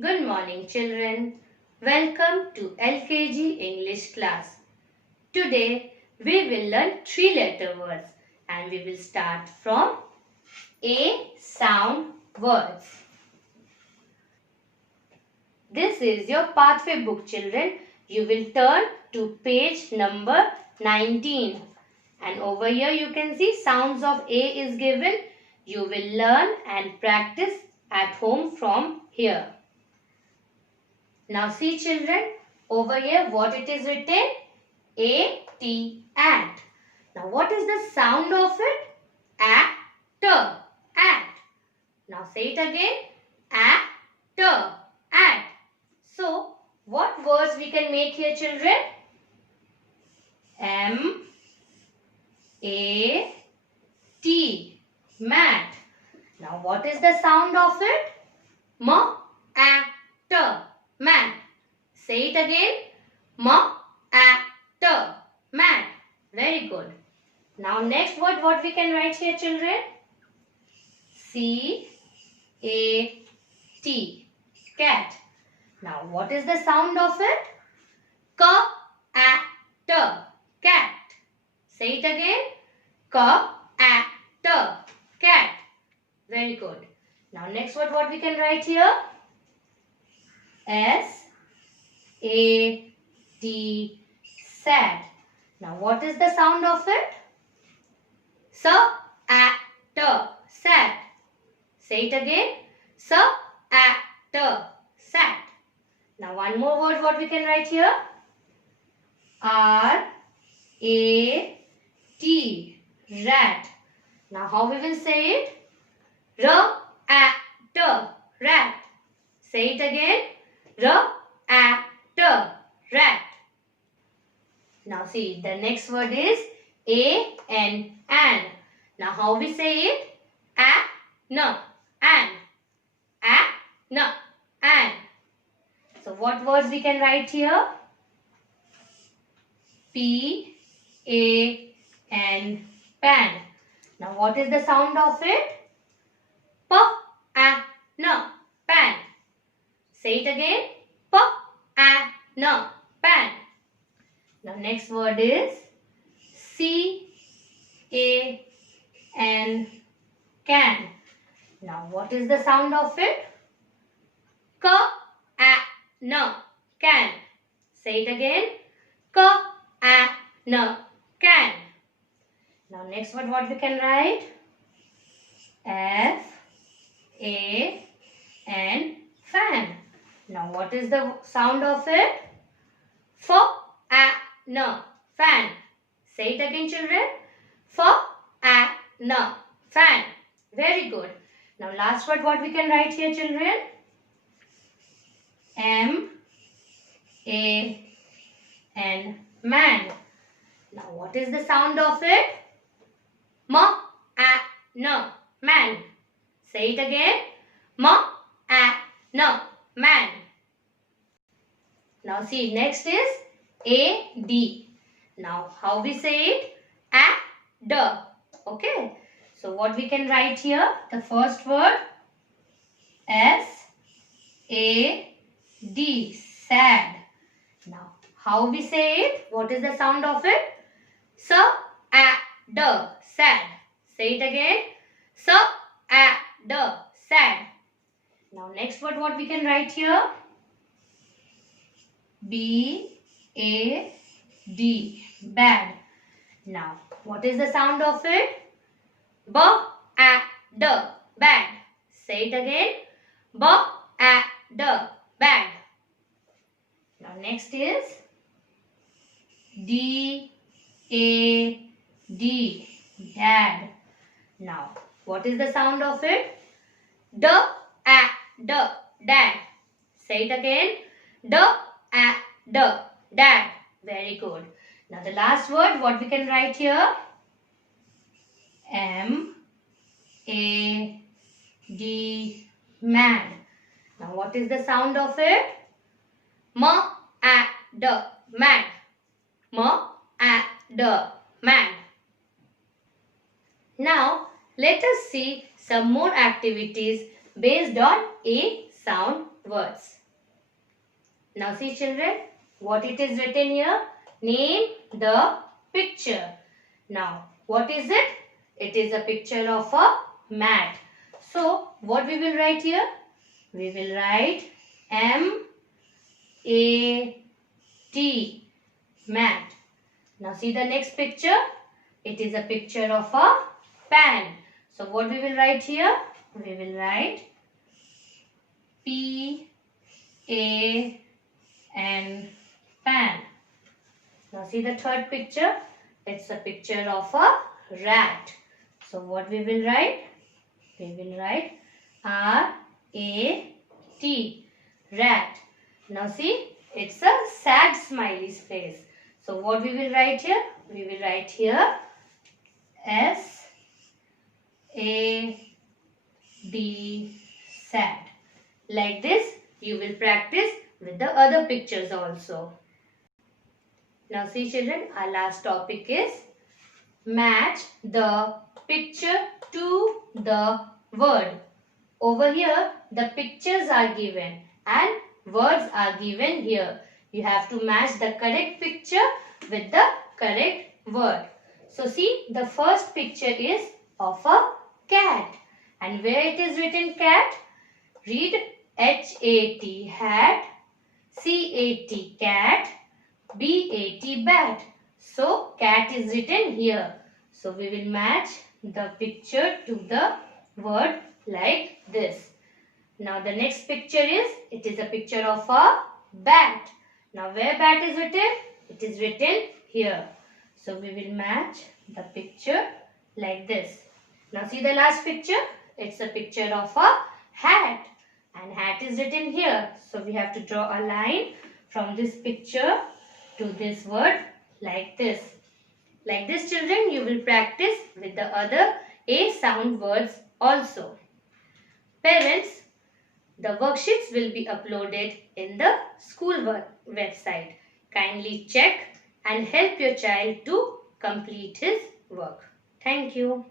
Good morning, children. Welcome to LKG English class. Today we will learn three-letter words and we will start from A sound words. This is your pathway book, children. You will turn to page number 19. And over here you can see sounds of A is given. You will learn and practice at home from here. Now see, children, over here what it is written? A-T, ant. Now what is the sound of it? A-T, ant. Now say it again. A-T, ant. So what words we can make here, children? M-A-T, mat. Now what is the sound of it? M-A-T, mat. Say it again. M-A-T, mat. Very good. Now next word what we can write here, children? C-A-T, cat. Now what is the sound of it? K-A-T, cat. Say it again. K-A-T, cat. Very good. Now next word what we can write here? S-A-D, sad. Now what is the sound of it? S-A-T, sad. Say it again. S-A-T, sad. Now one more word what we can write here? R-A-T, rat. Now how we will say it? R-A-T, rat. Say it again. R-A-T, rat. Now see, the next word is A-N, an. Now how we say it? A-N, an. A-N, an. So what words we can write here? P-A-N, pan. Now what is the sound of it? P-A-N, pan. Say it again. P-A-N, pan. Now next word is C-A-N, can. Now what is the sound of it? K-A-N, can. Say it again. K-A-N, can. Now next word what we can write? F-A-N, fan. Now what is the sound of it? F-A-N, fan. Say it again, children. F-A-N, fan. Very good. Now last word what we can write here, children? M-A-N, man. Now what is the sound of it? M-A-N, man. Say it again. M-A-N, man. Now see, next is A-D. Now how we say it? A-D. Okay. So what we can write here? The first word S-A-D, sad. Now how we say it? What is the sound of it? S-A-D, sad. Say it again. S-A-D, sad. Now next word what we can write here? B-A-D, bad. Now what is the sound of it? B-A-D, bad. Say it again. B-A-D, bad. Now next is D-A-D, dad. Now what is the sound of it? D-A-D, dad. Say it again. D-A-D, dad. Very good. Now the last word what we can write here? M-A-D, mad. Now what is the sound of it? M-A-D, mad. M-A-D, mad. Now let us see some more activities based on A sound words. Now see children, what it is written here? Name the picture. Now, what is it? It is a picture of a mat. So, what we will write here? We will write M-A-T, mat. Now, see the next picture? It is a picture of a pan. So, what we will write here? We will write P-A-N, pan. Now, see the third picture? It's a picture of a rat. So, what we will write? We will write R-A-T, rat. Now, see, it's a sad smiley's face. So, what we will write here? We will write here S-A-D, sad. Like this, you will practice with the other pictures also. Now see children, our last topic is match the picture to the word. Over here, the pictures are given and words are given here. You have to match the correct picture with the correct word. So see, the first picture is of a cat. And where it is written cat? Read H-A-T, hat, C-A-T, cat, B-A-T, bat. So, cat is written here. So, we will match the picture to the word like this. Now, the next picture is, it is a picture of a bat. Now, where bat is written? It is written here. So, we will match the picture like this. Now, see the last picture? It's a picture of a hat. And hat is written here. So, we have to draw a line from this picture to this word like this. Like this children, you will practice with the other A sound words also. Parents, the worksheets will be uploaded in the school website. Kindly check and help your child to complete his work. Thank you.